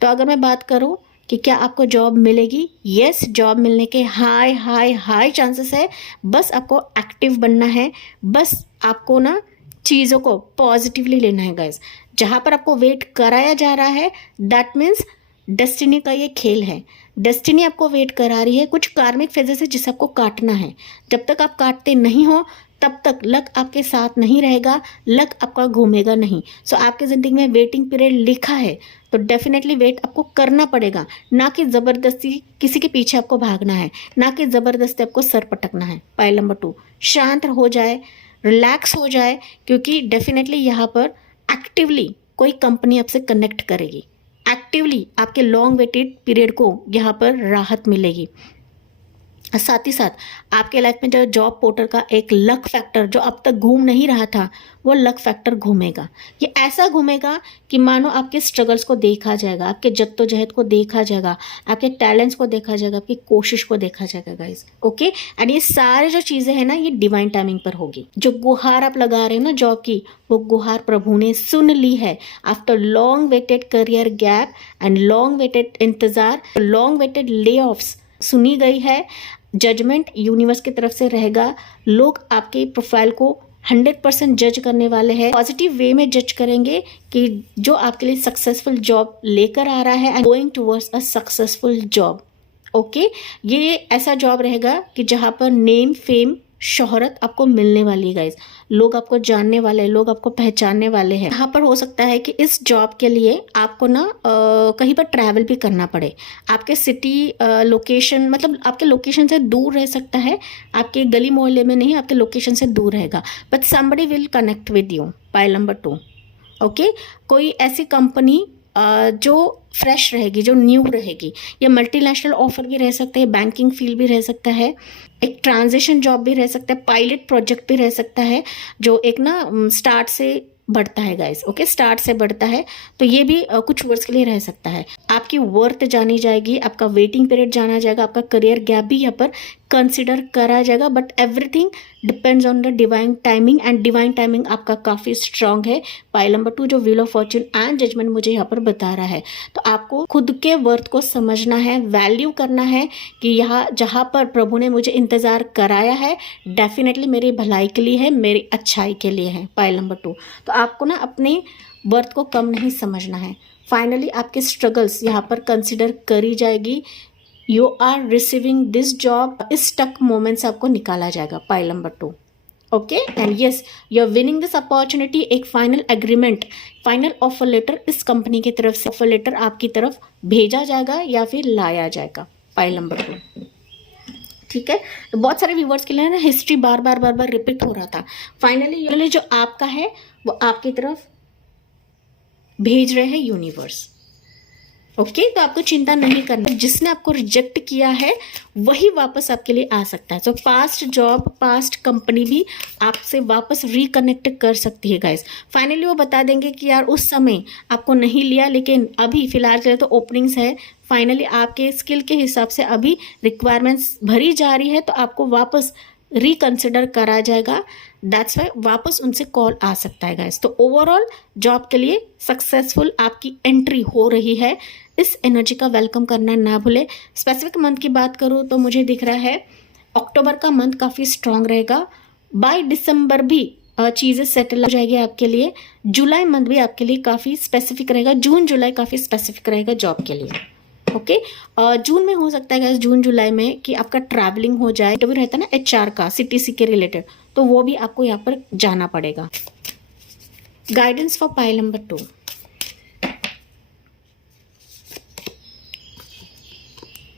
तो अगर मैं बात करूँ कि क्या आपको जॉब मिलेगी, यस, जॉब मिलने के हाई हाई हाई चांसेस है, बस आपको एक्टिव बनना है, बस आपको ना चीज़ों को पॉजिटिवली लेना है गाइज। जहाँ पर आपको वेट कराया जा रहा है दैट मीन्स डेस्टिनी का ये खेल है, डेस्टिनी आपको वेट करा रही है, कुछ कार्मिक फेजेस है जिसे आपको काटना है। जब तक आप काटते नहीं हो तब तक लक आपके साथ नहीं रहेगा, लक आपका घूमेगा नहीं। सो आपके ज़िंदगी में वेटिंग पीरियड लिखा है तो डेफिनेटली वेट आपको करना पड़ेगा, ना कि ज़बरदस्ती किसी के पीछे आपको भागना है, ना कि ज़बरदस्ती आपको सर पटकना है। पाइल नंबर 2 शांत हो जाए, रिलैक्स हो जाए, क्योंकि डेफिनेटली यहाँ पर एक्टिवली कोई कंपनी आपसे कनेक्ट करेगी, एक्टिवली आपके लॉन्ग वेटेड पीरियड को यहाँ पर राहत मिलेगी। साथ ही साथ आपके लाइफ में जो जॉब पोर्टल का एक लक फैक्टर जो अब तक घूम नहीं रहा था, वो लक फैक्टर घूमेगा। ये ऐसा घूमेगा कि मानो आपके स्ट्रगल्स को देखा जाएगा, आपके जद्दोजहद को देखा जाएगा, आपके टैलेंट्स को देखा जाएगा, आपकी कोशिश को देखा जाएगा गाइज। ओके, एंड ये सारे जो चीज़ें हैं ना, ये डिवाइन टाइमिंग पर होगी। जो गुहार आप लगा रहे हो ना जॉब की, वो गुहार प्रभु ने सुन ली है। After long waited career gap and long waited इंतज़ार, लॉन्ग वेटेड ले ऑफ्स सुनी गई है। जजमेंट यूनिवर्स की तरफ से रहेगा, लोग आपके प्रोफाइल को 100% जज करने वाले हैं, पॉजिटिव वे में जज करेंगे कि जो आपके लिए सक्सेसफुल जॉब लेकर आ रहा है and going towards a successful job. Okay, ये ऐसा जॉब रहेगा कि जहाँ पर नेम फेम शोहरत आपको मिलने वाली है गाइस, लोग आपको जानने वाले हैं, लोग आपको पहचानने वाले हैं। यहाँ पर हो सकता है कि इस जॉब के लिए आपको ना कहीं पर ट्रैवल भी करना पड़े, आपके सिटी लोकेशन मतलब आपके लोकेशन से दूर रह सकता है, आपके गली मोहल्ले में नहीं, आपके लोकेशन से दूर रहेगा, but somebody will connect with you. Pile number 2, okay, कोई ऐसी कंपनी जो फ्रेश रहेगी, जो न्यू रहेगी, या मल्टीनेशनल ऑफर भी रह सकते हैं, बैंकिंग फील्ड भी रह सकता है, एक ट्रांजिशन जॉब भी रह सकता है, पायलट प्रोजेक्ट भी रह सकता है, जो एक ना स्टार्ट से बढ़ता है गाइस, ओके, स्टार्ट से बढ़ता है, तो ये भी कुछ वर्ष के लिए रह सकता है। आपकी वर्थ जानी जाएगी, आपका वेटिंग पीरियड जाना जाएगा, आपका करियर गैप भी यहाँ पर कंसिडर करा जाएगा, but everything depends on the divine timing, and divine timing आपका काफ़ी स्ट्रांग है। पाइल नंबर 2 जो wheel of fortune and judgment मुझे यहाँ पर बता रहा है, तो आपको खुद के वर्थ को समझना है, वैल्यू करना है कि यहाँ जहाँ पर प्रभु ने मुझे इंतज़ार कराया है डेफिनेटली मेरी भलाई के लिए है, मेरी अच्छाई के लिए है। पाइल नंबर 2, तो आपको ना अपने वर्थ को कम नहीं समझना है। फाइनली आपके स्ट्रगल्स यहाँ पर कंसिडर करी जाएगी, you are receiving this job, इस स्टक मोमेंट से आपको निकाला जाएगा। Pile number 2, okay, and yes you are winning this opportunity. एक final agreement, final offer letter इस कंपनी की तरफ से ऑफर लेटर आपकी तरफ भेजा जाएगा या फिर लाया जाएगा। पाइल नंबर 2, ठीक है, तो बहुत सारे व्यूवर्स के लिए ना हिस्ट्री बार बार रिपीट हो रहा था। फाइनली जो आपका है वो आपकी तरफ भेज रहे हैं यूनिवर्स, ओके, तो आपको चिंता नहीं करना, जिसने आपको रिजेक्ट किया है वही वापस आपके लिए आ सकता है। तो पास्ट जॉब, पास्ट कंपनी भी आपसे वापस रिकनेक्ट कर सकती है गाइस। फाइनली वो बता देंगे कि यार उस समय आपको नहीं लिया, लेकिन अभी फिलहाल के लिए तो ओपनिंग्स है, फाइनली आपके स्किल के हिसाब से अभी रिक्वायरमेंट्स भरी जा रही है, तो आपको वापस रिकंसिडर करा जाएगा। दैट्स वाई वापस उनसे कॉल आ सकता है गाइस। तो ओवरऑल जॉब के लिए सक्सेसफुल आपकी एंट्री हो रही है, इस एनर्जी का वेलकम करना ना भूले। स्पेसिफिक मंथ की बात करूँ तो मुझे दिख रहा है अक्टूबर का मंथ काफ़ी स्ट्रांग रहेगा, बाय दिसंबर भी चीज़ें सेटल हो जाएगी आपके लिए, जुलाई मंथ भी आपके लिए काफ़ी स्पेसिफिक रहेगा, जून जुलाई काफ़ी स्पेसिफिक रहेगा जॉब के लिए, ओके। जून में हो सकता है गाइस, जून जुलाई में कि आपका ट्रैवलिंग हो जाए, तो भी रहता है ना एचआर का, सीटीसी के रिलेटेड, तो वो भी आपको यहाँ पर जाना पड़ेगा। गाइडेंस फॉर पाइल नंबर 2,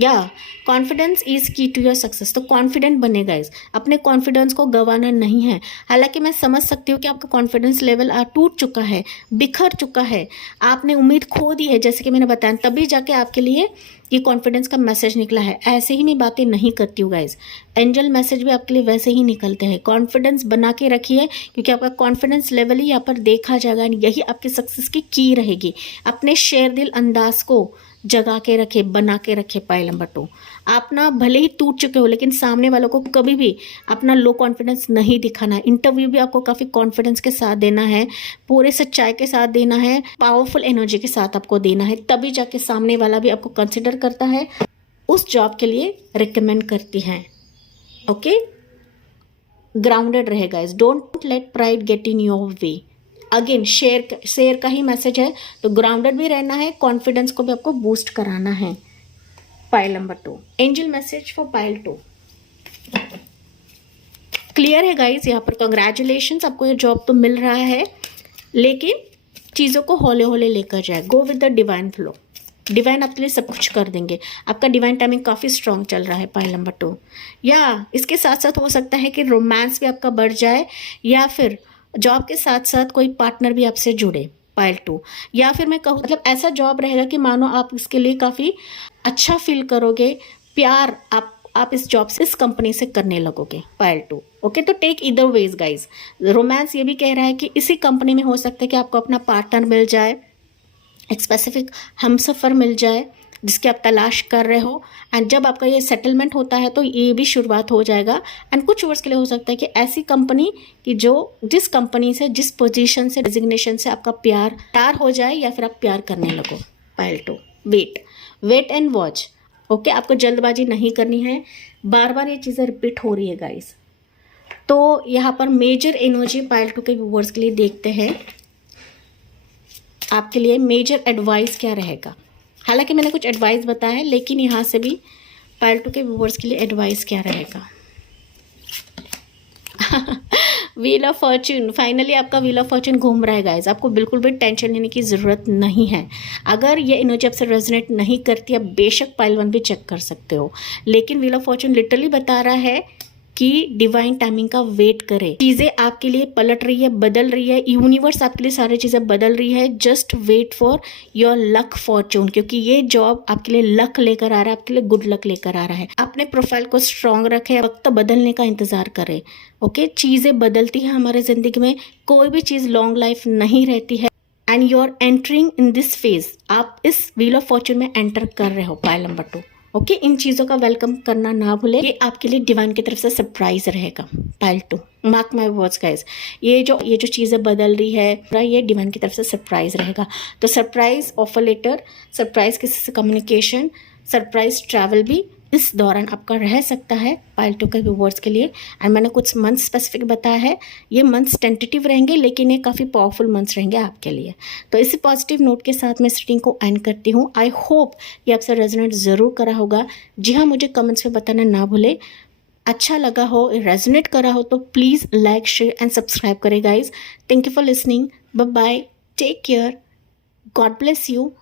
या कॉन्फिडेंस इज की टू योर सक्सेस। तो कॉन्फिडेंट बने गाइस, अपने कॉन्फिडेंस को गंवाना नहीं है। हालांकि मैं समझ सकती हूँ कि आपका कॉन्फिडेंस लेवल टूट चुका है, बिखर चुका है, आपने उम्मीद खो दी है, जैसे कि मैंने बताया, तभी जाके आपके लिए ये कॉन्फिडेंस का मैसेज निकला है। ऐसे ही मैं बातें नहीं करती हूँ गाइस, एंजल मैसेज भी आपके लिए वैसे ही निकलते हैं। कॉन्फिडेंस बना के रखिए, क्योंकि आपका कॉन्फिडेंस लेवल ही यहाँ पर देखा जाएगा, यही आपकी सक्सेस की रहेगी। अपने शेर दिल अंदाज को जगा के रखे, बना के रखे। पाइल नंबर 2, आप ना भले ही टूट चुके हो, लेकिन सामने वालों को कभी भी अपना लो कॉन्फिडेंस नहीं दिखाना है। इंटरव्यू भी आपको काफ़ी कॉन्फिडेंस के साथ देना है, पूरे सच्चाई के साथ देना है, पावरफुल एनर्जी के साथ आपको देना है, तभी जाके सामने वाला भी आपको कंसिडर करता है, उस जॉब के लिए रिकमेंड करती है, ओके। ग्राउंडेड रहेगा, don't let pride get in your way. Again share का ही मैसेज है, तो ग्राउंडेड भी रहना है, कॉन्फिडेंस को भी आपको बूस्ट कराना है। Pile number 2, angel message for pile 2, clear है गाइस। यहाँ पर कंग्रेचुलेशंस, आपको ये जॉब तो मिल रहा है, लेकिन चीज़ों को हौले हौले लेकर जाए, गो with the divine flow. Divine आपके लिए सब कुछ कर देंगे, आपका डिवाइन टाइमिंग काफ़ी स्ट्रांग चल रहा है। पाइल नंबर 2, या इसके साथ साथ हो सकता है कि रोमांस भी आपका बढ़ जाए, या फिर जॉब के साथ साथ कोई पार्टनर भी आपसे जुड़े। पाइल 2, या फिर मैं कहूँ मतलब ऐसा जॉब रहेगा कि मानो आप इसके लिए काफ़ी अच्छा फील करोगे, प्यार आप इस जॉब से, इस कंपनी से करने लगोगे। पाइल 2, ओके, तो टेक इधर वेज गाइज। रोमांस ये भी कह रहा है कि इसी कंपनी में हो सकता है कि आपको अपना पार्टनर मिल जाए, एक स्पेसिफिक हमसफ़र मिल जाए जिसकी आप तलाश कर रहे हो, एंड जब आपका ये सेटलमेंट होता है तो ये भी शुरुआत हो जाएगा। एंड कुछ वर्ष के लिए हो सकता है कि ऐसी कंपनी कि जो जिस कंपनी से, जिस पोजीशन से, डिजिग्नेशन से आपका प्यार हो जाए, या फिर आप प्यार करने लगो। Pile 2, wait and watch, okay, आपको जल्दबाजी नहीं करनी है, बार बार ये चीज़ें रिपीट हो रही है गाइस। तो यहाँ पर मेजर एनर्जी पाइल 2 के व्यूअर्स के लिए देखते हैं, आपके लिए मेजर एडवाइस क्या रहेगा। हालांकि मैंने कुछ एडवाइस बताया है, लेकिन यहाँ से भी पाइल 2 के व्यूअर्स के लिए एडवाइस क्या रहेगा। व्हील ऑफ फॉर्च्यून, फाइनली आपका व्हील ऑफ फॉर्च्यून घूम रहा है गाइज। आपको बिल्कुल भी टेंशन लेने की ज़रूरत नहीं है। अगर ये एनर्जी आपसे रेजोनेट नहीं करती, आप बेशक पाइल 1 भी चेक कर सकते हो, लेकिन व्हील ऑफ फॉर्च्यून लिटरली बता रहा है कि डिवाइन टाइमिंग का वेट करें। चीज़ें आपके लिए पलट रही है, बदल रही है, यूनिवर्स आपके लिए सारी चीज़ें बदल रही है। Just wait for your luck fortune, क्योंकि ये जॉब आपके लिए लक लेकर आ रहा है, आपके लिए गुड लक लेकर आ रहा है। अपने प्रोफाइल को स्ट्रांग रखें, वक्त बदलने का इंतजार करें। ओके, चीज़ें बदलती हैं हमारे ज़िंदगी में, कोई भी चीज़ लॉन्ग लाइफ नहीं रहती है। And you are entering in this phase, आप इस व्हील ऑफ फॉर्च्यून में एंटर कर रहे हो, पाइल नंबर 2। ओके, इन चीज़ों का वेलकम करना ना भूले, ये आपके लिए डिवाइन की तरफ से सरप्राइज रहेगा। Pile 2, mark my words guys, ये जो चीज़ें बदल रही है, ये डिवाइन की तरफ से सरप्राइज रहेगा। तो सरप्राइज ऑफर लेटर, सरप्राइज किसी से कम्युनिकेशन, सरप्राइज ट्रैवल भी इस दौरान आपका रह सकता है पाइल 2 के व्यूवर्स के लिए। एंड मैंने कुछ मंथ स्पेसिफिक बताया है, ये मंथ्स टेंटेटिव रहेंगे, लेकिन ये काफ़ी पावरफुल मंथ्स रहेंगे आपके लिए। तो इसी पॉजिटिव नोट के साथ मैं इस रीडिंग को एंड करती हूँ। आई होप ये आपसे रेजोनेट ज़रूर करा होगा। जी हाँ, मुझे कमेंट्स में बताना ना भूले। अच्छा लगा हो, रेजोनेट करा हो तो please like, share and subscribe करें guys. Thank you for listening. Bye bye, take care, God bless you.